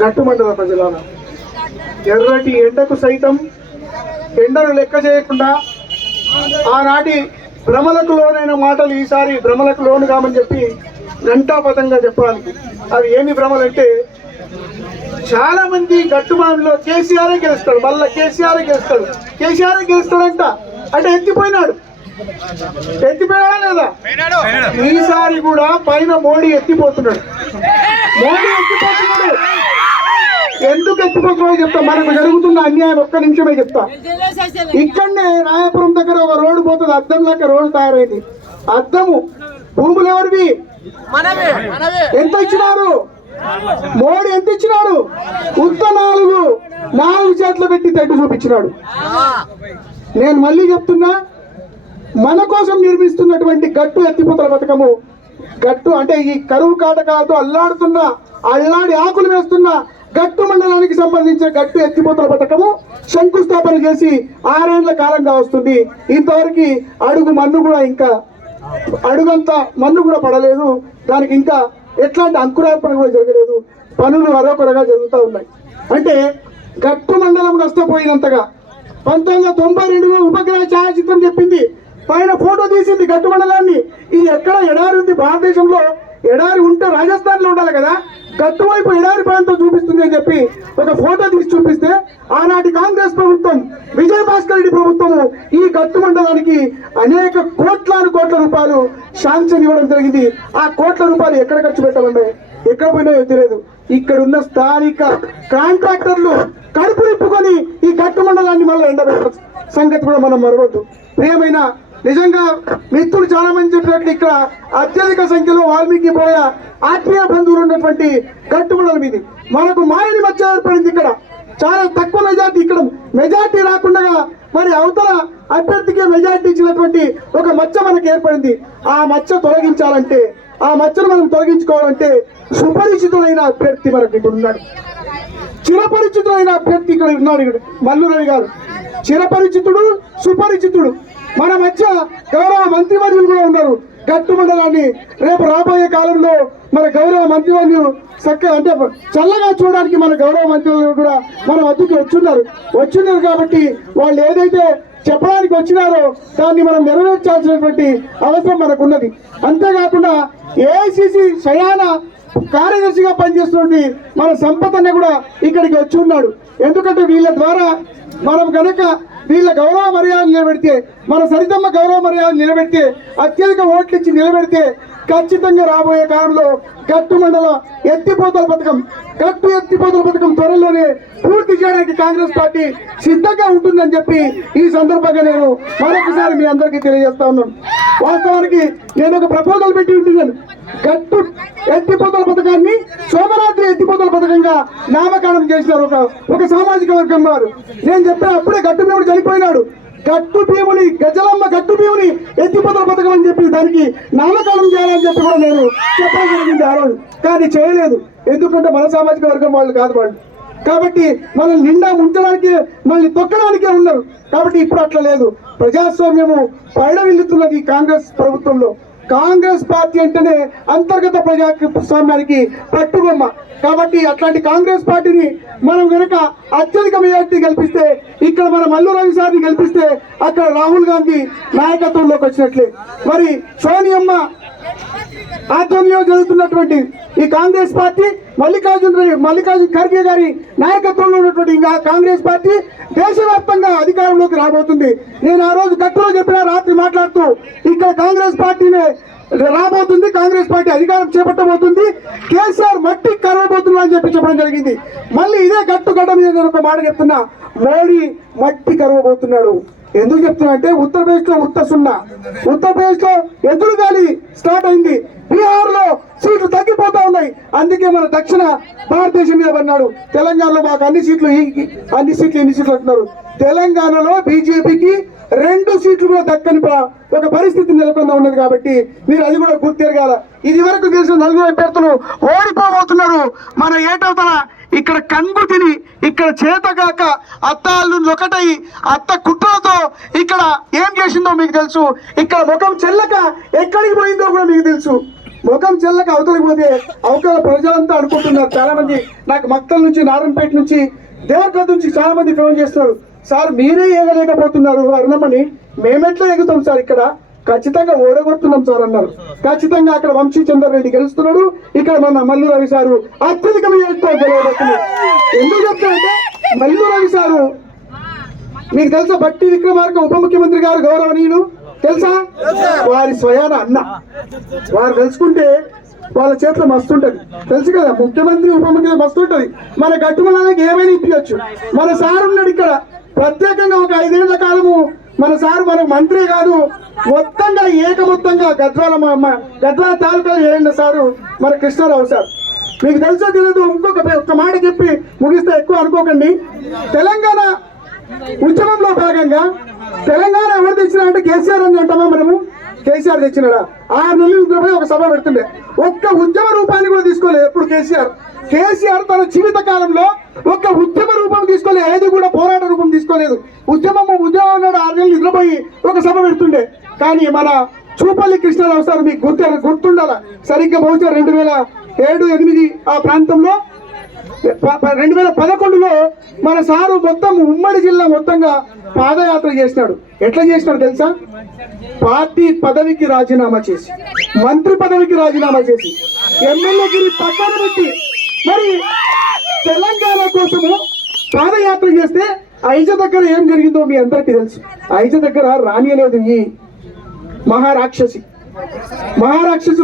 గట్టుమండల ప్రజలాల ఎర్రటి ఎండకు సైతం ఎండను లెక్క చేయకుండా ఆనాటి భ్రమలకు లోనైన మాటలు ఈసారి భ్రమలకు లోను కామని చెప్పి ఘంటాపథంగా చెప్పాలి. అవి ఏమి భ్రమలంటే, చాలా మంది గట్టుమానులో కేసీఆర్ గెలుస్తాడు, మళ్ళీ కేసీఆర్ గెలుస్తాడంట. అంటే ఎత్తిపోయినాడా లేదా? ఈసారి కూడా పైన మోడీ ఎత్తిపోతున్నాడు. ఎందుకు ఎత్తిపోతున్నాడో చెప్తా. మనకు జరుగుతున్న అన్యాయం ఒక్క నిమిషమే చెప్తా. ఇక్కడనే రాయపురం దగ్గర ఒక రోడ్డు పోతుంది, అద్దం లాగా రోడ్డు తయారైంది. అద్దము భూములు ఎవరివి? ఎంత ఇచ్చినారు? మోడీ ఎంత ఇచ్చినాడు? ఉత్త నాలుగు చేతులు పెట్టి తెడ్డు చూపించినాడు. నేను మళ్ళీ చెప్తున్నా, మన కోసం నిర్మిస్తున్నటువంటి గట్టు ఎత్తిపోతల పథకము, గట్టు అంటే ఈ కరువు కాటకాలతో అల్లాడి ఆకులు వేస్తున్న గట్టు మండలానికి సంబంధించిన గట్టు ఎత్తిపోతల పథకము శంకుస్థాపన చేసి 6 ఏళ్ల కాలంగా వస్తుంది. ఇంతవరకు అడుగంత మన్ను కూడా పడలేదు. దానికి ఇంకా ఎట్లాంటి అంకురార్పణ కూడా జరగలేదు. పనులు అరకొరగా జరుగుతూ ఉన్నాయి. అంటే గట్టు మండలం నష్టపోయినంతగా 1992లో ఉపగ్రహ ఛాయాచిత్రం చెప్పింది, పైన ఫోటో తీసింది గట్టు మండలాన్ని. ఇది ఎక్కడ ఎడారి ఉంది? భారతదేశంలో ఎడారి ఉంటే రాజస్థాన్ లో ఉండాలి కదా, గట్టు వైపు ఎడారి ప్రాంతం చూపిస్తుంది అని చెప్పి ఒక ఫోటో తీసి చూపిస్తే, ఆనాటి కాంగ్రెస్ ప్రభుత్వం, విజయ భాస్కర్ రెడ్డి ప్రభుత్వము ఈ గట్టు మండలానికి అనేక కోట్ల రూపాయలు శాంక్షన్ ఇవ్వడం జరిగింది. ఆ కోట్ల రూపాయలు ఎక్కడ ఖర్చు పెట్టాలన్నాయి, ఎక్కడ పోయినాయో తెలియదు. ఇక్కడున్న స్థానిక కాంట్రాక్టర్లు కడుపు నిప్పుకొని ఈ గట్టు మండలాన్ని మళ్ళీ ఎండబెట్టిన సంగతి కూడా మనం మరవద్దు. ప్రియమైన, నిజంగా మిత్రులు చాలా మంది చెప్పినట్లు ఇక్కడ అత్యధిక సంఖ్యలో వాల్మీకి పోయ ఆత్మీయ బంధువులు ఉన్నటువంటి గట్టు మండలం ఇది. మనకు మాయని మచ్చ ఏర్పడింది. ఇక్కడ చాలా తక్కువ మెజార్టీ, ఇక్కడ మెజార్టీ రాకుండా మరి అవతల అభ్యర్థికి మెజార్టీ ఇచ్చినటువంటి ఒక మచ్చ మనకు ఏర్పడింది. ఆ మచ్చ తొలగించాలంటే, ఆ మచ్చను మనం తొలగించుకోవాలంటే సుపరిచితుడైన అభ్యర్థి మనకి ఇక్కడ ఉన్నాడు. చిరపరిచితుడైన అభ్యర్థి ఇక్కడ ఉన్నాడు. ఇక్కడ మల్లు రవి గారు చిరపరిచితుడు, సుపరిచితుడు. మన మధ్య గౌరవ మంత్రివర్యులు కూడా ఉన్నారు. గట్టు మండలాన్ని రేపు రాబోయే కాలంలో మన గౌరవ మంత్రివర్యులు అంటే చల్లగా చూడడానికి మన గౌరవ మంత్రివర్యులు కూడా మన మధ్యకి వచ్చున్నారు కాబట్టి వాళ్ళు ఏదైతే చెప్పడానికి వచ్చినారో దాన్ని మనం నెరవేర్చాల్సినటువంటి అవసరం మనకున్నది. అంతేకాకుండా ఏఐసిసి శయాన కార్యదర్శిగా పనిచేస్తున్నటువంటి మన సంపతనే కూడా ఇక్కడికి వచ్చి ఉన్నాడు. ఎందుకంటే వీళ్ళ ద్వారా మనం కనుక వీళ్ళ గౌరవ మర్యాదలు నిలబెడితే, మన సరితమ్మ గౌరవ మర్యాదలు నిలబెడితే, అత్యధిక ఓట్లు ఇచ్చి నిలబెడితే ఖచ్చితంగా రాబోయే కాలంలో గట్టు మండల ఎత్తిపోతల పథకం త్వరలోనే పూర్తి చేయడానికి కాంగ్రెస్ పార్టీ సిద్ధంగా ఉంటుందని చెప్పి ఈ సందర్భంగా నేను మరొకసారి మీ అందరికీ తెలియజేస్తా ఉన్నాను. వాస్తవానికి నేను ఒక ప్రపోజల్ పెట్టి ఉంటున్నాను. గట్టు ఎత్తిపోతల పథకాన్ని సోమరాత్రి ఎత్తిపోతల పథకంగా నామకరణం చేసినారు ఒక సామాజిక వర్గం వారు. నేను చెప్పిన అప్పుడే గట్టు భీముడు చనిపోయినాడు. గట్టు భీముని, గజలమ్మ గట్టు భీముని ఎత్తిపోతల పథకం అని చెప్పి దానికి నామకరణం చేయాలని చెప్పి కూడా నేను చెప్పడం జరిగింది ఆ రోజు. కానీ చేయలేదు. ఎందుకంటే మన సామాజిక వర్గం వాళ్ళు కాదు వాళ్ళు. కాబట్టి మనల్ని నిండా ముంచడానికి, మనల్ని తొక్కడానికే ఉన్నారు. కాబట్టి ఇప్పుడు అట్లా లేదు. ప్రజాస్వామ్యము పైడవిల్లుతున్నది కాంగ్రెస్ ప్రభుత్వంలో. కాంగ్రెస్ పార్టీ అంటేనే అంతర్గత ప్రజాస్వామ్యానికి పట్టుబొమ్మ. కాబట్టి అట్లాంటి కాంగ్రెస్ పార్టీని మనం కనుక అత్యధిక మెజార్టీ గెలిపిస్తే, ఇక్కడ మన మల్లు రవి సార్ని గెలిపిస్తే అక్కడ రాహుల్ గాంధీ నాయకత్వంలోకి వచ్చినట్లే. మరి సోనియమ్మ ఆధ్వర్యంలో జరుగుతున్నటువంటి ఈ కాంగ్రెస్ పార్టీ, మల్లికార్జున ఖర్గే గారి నాయకత్వంలో ఉన్నటువంటి ఇంకా కాంగ్రెస్ పార్టీ దేశవ్యాప్తంగా అధికారంలోకి రాబోతుంది. నేను ఆ రోజు గట్టులో చెప్పిన రాత్రి మాట్లాడుతూ, ఇక్కడ కాంగ్రెస్ పార్టీనే రాబోతుంది, కాంగ్రెస్ పార్టీ అధికారం చేపట్టబోతుంది, కేసీఆర్ మట్టి కరవబోతున్నా అని చెప్పి చెప్పడం జరిగింది. మళ్ళీ ఇదే గడ్డ మీద ఒక మాట చెప్తున్నా, మోడీ మట్టి కరవబోతున్నాడు. ఎందుకు చెప్తున్నా అంటే, ఉత్తరప్రదేశ్ లో ఉత్తరప్రదేశ్ లో ఎదురుగాలి స్టార్ట్ అయింది. బీహార్ లో సీట్లు తగ్గిపోతా ఉన్నాయి. అందుకే మన దక్షిణ భారతదేశం మీద అన్నాడు, తెలంగాణలో మాకు అన్ని సీట్లు ఎన్ని సీట్లు అంటున్నారు. తెలంగాణలో బీజేపీకి 2 సీట్లు కూడా దక్కని ఒక పరిస్థితి నెలకొందా ఉన్నది. కాబట్టి మీరు అది కూడా గుర్తెరగాల. ఇది వరకు గెలిచిన 4 అభ్యర్థులు ఓడిపోబోతున్నారు. మన ఏటవతల ఇక్కడ కంగు తిని, ఇక్కడ చేతగాక అత్తాళ్ళు ఒకటై అత్త కుట్రలతో ఇక్కడ ఏం చేసిందో మీకు తెలుసు. ఇక్కడ ముఖం చెల్లక ఎక్కడికి పోయిందో కూడా మీకు తెలుసు. ముఖం చెల్లక అవతలికి పోతే అవతల ప్రజలంతా అనుకుంటున్నారు. చాలా మంది నాకు మక్తల్ నుంచి, నారాయణపేట నుంచి, దేవరకొండ నుంచి చాలా మంది ఫోన్ చేస్తున్నారు, సార్ మీరే ఎగలేకపోతున్నారు అరుణమని, మేమెట్లా ఎగుతాం సార్, ఇక్కడ ఖచ్చితంగా ఓడగొడుతున్నాం సార్ అన్నారు. ఖచ్చితంగా అక్కడ వంశీ చంద్రరెడ్డి గెలుస్తున్నాడు, ఇక్కడ మన మల్లు రవి సారు అత్యధిక మెజార్టీతో గెలవబోతున్నారు. ఎందుకు చెప్తానంటే మల్లు రవి సారు మీకు తెలుసా, బట్టి విక్రమార్క ఉప ముఖ్యమంత్రి గారు గౌరవనీయులు తెలుసా, వారి స్వయాన అన్న. వారు తెలుసుకుంటే వాళ్ళ చేతిలో మస్తు ఉంటది, తెలుసు కదా, ముఖ్యమంత్రి ఉప ముఖ్యమంత్రి మస్తు ఉంటది. మన గట్టుమలానికి ఏమైనా ఇప్పించచ్చు. మన సార్ ఉన్నాడు ఇక్కడ ప్రత్యేకంగా ఒక 5 ఏళ్ల కాలము. మన సార్ మనకు మంత్రి కాదు, మొత్తంగా ఏకమొత్తంగా గద్వాల తాలూకాలో చేరిన సారు మన కృష్ణారావు సార్. మీకు తెలుసో తెలియదు, ఒక్క మాట చెప్పి ముగిస్తే ఎక్కువ అనుకోకండి. తెలంగాణ ఉద్యమంలో భాగంగా తెలంగాణ ఎవరు తెచ్చినా అంటే కేసీఆర్ అని అంటామా మనము? కేసీఆర్ తెచ్చినాడా? 6 నెలల క్రితం ఒక సభ పెడుతుండే, ఒక్క ఉద్యమ రూపాన్ని కూడా తీసుకోలేదు ఎప్పుడు కేసీఆర్ తన జీవిత కాలంలో ఒక్క ఉద్యమ రూపం తీసుకోలేదు, ఏది కూడా పోరాట రూపం తీసుకోలేదు. ఉద్యమం అన్నాడు, 6 నెలలు నిద్రపోయి ఒక సభ పెడుతుండే. కానీ మన చూపల్లి కృష్ణారావు సార్ మీకు గుర్తుండాల, సరిగ్గా బహుశా 2007-8 ఆ ప్రాంతంలో 2011లో మన సారు మొత్తం ఉమ్మడి జిల్లా మొత్తంగా పాదయాత్ర చేసినాడు. ఎట్లా చేసినాడు తెలుసా? పార్టీ పదవికి రాజీనామా చేసి, మంత్రి పదవికి రాజీనామా చేసి, ఎమ్మెల్యేగిరి పక్కన పెట్టి మరి తెలంగాణ కోసము పాదయాత్ర చేస్తే ఐజ దగ్గర ఏం జరిగిందో మీ అందరికీ తెలుసు. ఐజ దగ్గర రానియలేదు ఈ మహారాక్షసి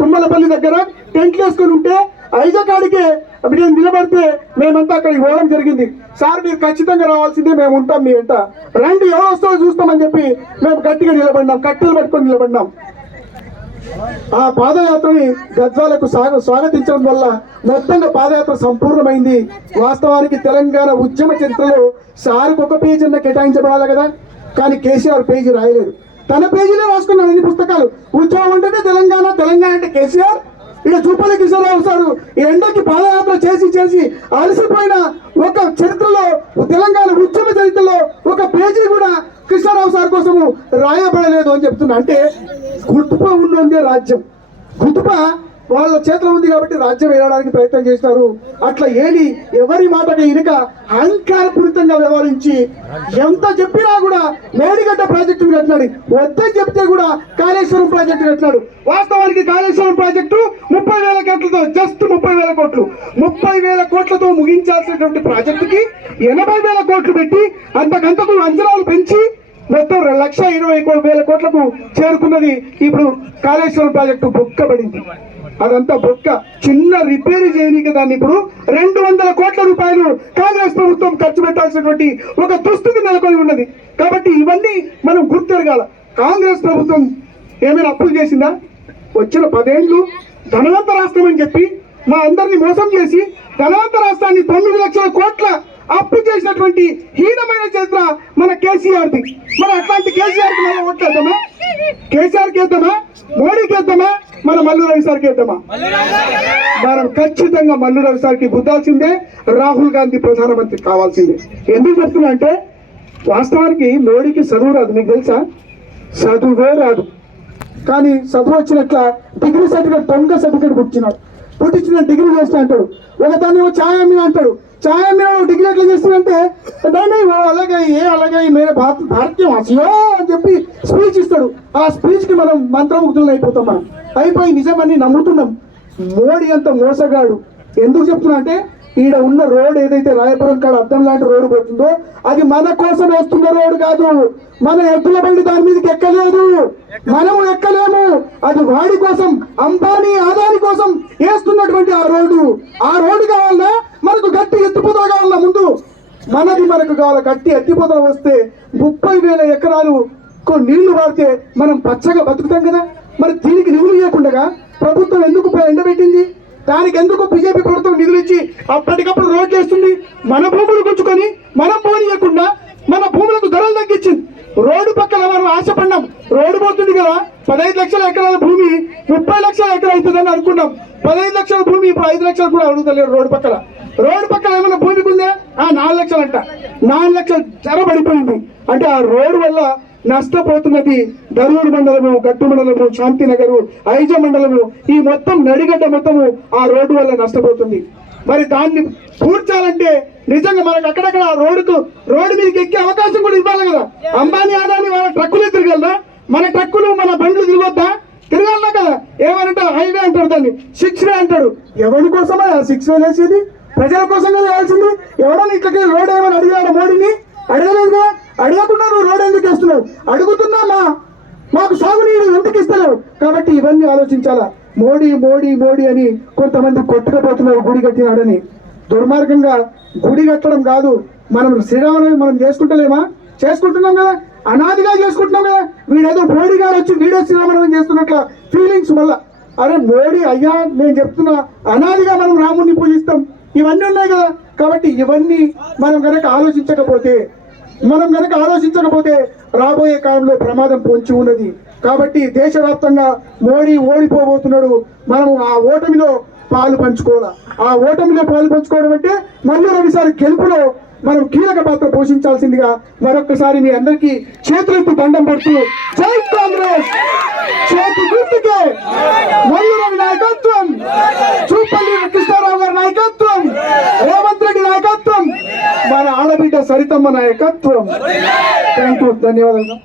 తుమ్మలపల్లి దగ్గర టెంట్లు వేసుకొని ఉంటే ఐజ కాడికే నేను నిలబడితే మేమంతా అక్కడికి పోవడం జరిగింది. సార్ మీరు ఖచ్చితంగా రావాల్సిందే, మేము ఉంటాం మీ వెంట, రండి ఎవరు వస్తారో చూస్తామని చెప్పి మేము గట్టిగా నిలబడినాం, కట్టెలు పట్టుకొని నిలబడినాం. ఆ పాదయాత్రని గద్వాలకు స్వాగతించడం వల్ల మొత్తంగా పాదయాత్ర సంపూర్ణమైంది. వాస్తవానికి తెలంగాణ ఉద్యమ చరిత్రలో సార్కి ఒక పేజీ అన్న కేటాయించబడాలి కదా, కానీ కేసీఆర్ పేజీ రాయలేదు. తన పేజీలో రాసుకున్నాడు అన్ని పుస్తకాలు. ఉద్యమం అంటేనే తెలంగాణ అంటే కేసీఆర్. ఇక చూపల్లి కృష్ణారావు సారు ఎండకి పాదయాత్ర చేసి అలసిపోయిన ఒక చరిత్రలో, తెలంగాణ ఉద్యమ చరిత్రలో ఒక పేజీ కూడా కృష్ణారావు సార్ కోసము రాయబడలేదు అని చెప్తున్నా. అంటే గుర్తుప ఉన్నదే రాజ్యం, గుర్తుప వాళ్ళ చేతిలో ఉంది కాబట్టి రాజ్యం వేయడానికి ప్రయత్నం చేస్తారు. అట్లా ఏలి ఎవరి మాటకి ఇనక అహంకారపూరితంగా వ్యవహరించి ఎంత చెప్పినా కూడా మేడిగడ్డ ప్రాజెక్టు కట్టినాడు, వద్దని చెప్తే కూడా కాళేశ్వరం ప్రాజెక్టు కట్టినాడు. వాస్తవానికి కాళేశ్వరం ప్రాజెక్టు 30,000 కోట్లతో, జస్ట్ 30,000 కోట్లు, 30,000 కోట్లతో ముగించాల్సినటువంటి ప్రాజెక్టుకి 80,000 కోట్లు పెట్టి అంతకంతకు అంచనాలు పెంచి మొత్తం 1,20,000 కోట్లకు చేరుకున్నది. ఇప్పుడు కాళేశ్వరం ప్రాజెక్టు బొక్కబడింది. అదంతా బొక్క, చిన్న రిపేర్ చేయడానికి దాన్ని ఇప్పుడు 200 కోట్ల రూపాయలు కాంగ్రెస్ ప్రభుత్వం ఖర్చు పెట్టాల్సినటువంటి ఒక దుస్థితి నెలకొని ఉన్నది. కాబట్టి ఇవన్నీ మనం గుర్తెరగాల. కాంగ్రెస్ ప్రభుత్వం ఏమైనా అప్పులు చేసిందా? వచ్చిన 10 ఏళ్ళు ధనవంత రాష్ట్రం అని చెప్పి మా అందరినీ మోసం చేసి ధనవంత రాష్ట్రాన్ని 9 లక్షల కోట్ల అప్పు చేసినటువంటి హీనమైన చరిత్ర మన కేసీఆర్ది. మరి అట్లాంటి కేసీఆర్కి మనం ఓట్లేద్దామా? కేసీఆర్కి వేద్దామా? మోడీకి వేద్దామా? మన మల్లు రవి సార్కి వేద్దామా? మనం ఖచ్చితంగా మల్లు రవి సార్కి గుద్దాల్సిందే, రాహుల్ గాంధీ ప్రధానమంత్రి కావాల్సిందే. ఎందుకు చెప్తున్నా అంటే వాస్తవానికి మోడీకి చదువు రాదు, మీకు తెలుసా? చదువే రాదు. కానీ చదువు వచ్చినట్ల డిగ్రీ సర్టిఫికేట్, దొంగ సర్టిఫికేట్ పుట్టించిన డిగ్రీ చేస్తా అంటాడు. ఒకదాన్ని ఛాయ అమ్మిన అంటాడు. ఛాయ అమ్మిన డిగ్రీ ఎట్లా చేస్తుందంటే దాన్ని అలాగే మేరే భారతీయ అసలు అని చెప్పి స్పీచ్ ఇస్తాడు. ఆ స్పీచ్ కి మనం మంత్రముగ్ధులను అయిపోతాం. మనం అయిపోయి నిజమని నమ్ముతున్నాం. మోడీ అంత మోసగాడు. ఎందుకు చెప్తున్నా అంటే ఈడ ఉన్న రోడ్ ఏదైతే రాయపురం కాడ అద్దం లాంటి రోడ్డు పోతుందో అది మన కోసం వేస్తున్న రోడ్డు కాదు. మన ఎద్దుల బండి దాని మీదకి ఎక్కలేదు, మనము ఎక్కలేము. అది వాడి కోసం, అంబానీ ఆదాని కోసం వేస్తున్నటువంటి ఆ రోడ్డు కావాలన్నా మనకు గట్టి ఎత్తిపోతలు కావాలన్నా? ముందు మనకు కావాలి గట్టి ఎత్తిపోతలు వస్తే 30,000 ఎకరాలు నీళ్లు వాడితే మనం పచ్చగా బతుకుతాం కదా. మరి దీనికి నిధులు ఇవ్వకుండా ప్రభుత్వం ఎందుకు ఎండబెట్టింది? దానికి ఎందుకు బీజేపీ ప్రభుత్వం నిధులు ఇచ్చి అప్పటికప్పుడు రోడ్లు వేస్తుంది? మన భూములు గుంజుకొని మనం పోనీయకుండా మన భూములకు ధరలు తగ్గించింది. రోడ్డు పక్కన మనం ఆశపడినాం, రోడ్డు పోతుంది కదా, 15 లక్షల ఎకరాల భూమి 30 లక్షల ఎకరాలు అవుతుందని అనుకున్నాం. 15 లక్షల భూమి ఇప్పుడు 5 లక్షలు కూడా అడుగుతలేరు. రోడ్డు పక్కన ఏమైనా భూమికి ఉందా? 4 లక్షలు అంట. 4 లక్షల ధర పడిపోయింది. అంటే ఆ రోడ్డు వల్ల నష్టపోతున్నది దరూరు మండలము, గట్టు మండలము, శాంతినగరు, ఐజ మండలము, ఈ మొత్తం నడిగడ్డ మొత్తము ఆ రోడ్డు వల్ల నష్టపోతుంది. మరి దాన్ని పూడ్చాలంటే నిజంగా మనకు అక్కడక్కడ రోడ్డు మీదకి ఎక్కే అవకాశం కూడా ఇవ్వాలి కదా. అంబానీ అదాని వాళ్ళ ట్రక్కులే తిరగలరా? మన ట్రక్కులు మన బండ్లు తిరగొద్దా? తిరగాలన్నా కదా. ఏమంటే హైవే అంటాడు, దాన్ని 6 వే అంటాడు. ఎవరి కోసమా 6 వే వేసేది? ప్రజల కోసం కదా వేయాల్సింది. ఎవడన్నా ఇట్లకి రోడ్ ఏమైనా అడిగాడు మోడీని? అడగలేదు కదా. అడగకుండా నువ్వు రోడ్ ఎందుకు వేస్తున్నావు? అడుగుతున్నా మాకు సాగునీరు ఎందుకు ఇస్తలేవు? కాబట్టి ఇవన్నీ ఆలోచించాలా. మోడీ మోడీ మోడీ అని కొంతమంది కొట్టుకుపోతున్నారు గుడి కట్టినాడని. దుర్మార్గంగా గుడి కట్టడం కాదు, మనం శ్రీరామనవమి మనం చేసుకుంటున్నాం కదా, అనాదిగా చేసుకుంటున్నాం కదా. వీడేదో మోడీ గారు వచ్చి వీడే శ్రీరామనవమి చేస్తున్నట్ల ఫీలింగ్స్ వల్ల. అరే మోడీ అయ్యా, నేను చెప్తున్నా, అనాదిగా మనం రాముడిని పూజిస్తాం, ఇవన్నీ ఉన్నాయి కదా. కాబట్టి ఇవన్నీ మనం కనుక ఆలోచించకపోతే రాబోయే కాలంలో ప్రమాదం పొంచి ఉన్నది. కాబట్టి దేశవ్యాప్తంగా మోడీ ఓడిపోబోతున్నాడు. మనం ఆ ఓటమిలో పాలు పంచుకోవడం అంటే మళ్ళీ ఒకసారి గెలుపులో మనం కీలక పాత్ర పోషించాల్సిందిగా మరొకసారి మీ అందరికీ చేతులెత్తి దండం పెడుతూ, జై కాంగ్రెస్, చేతి గుర్తుకే మల్లూరు నాయకత్వం, చూపల్లి కృష్ణారావు గారి నాయకత్వం, రేవంత్ రెడ్డి నాయకత్వం, మన ఆడబిడ్డ సరితమ్మ నాయకత్వం. థ్యాంక్ యూ, ధన్యవాదాలు.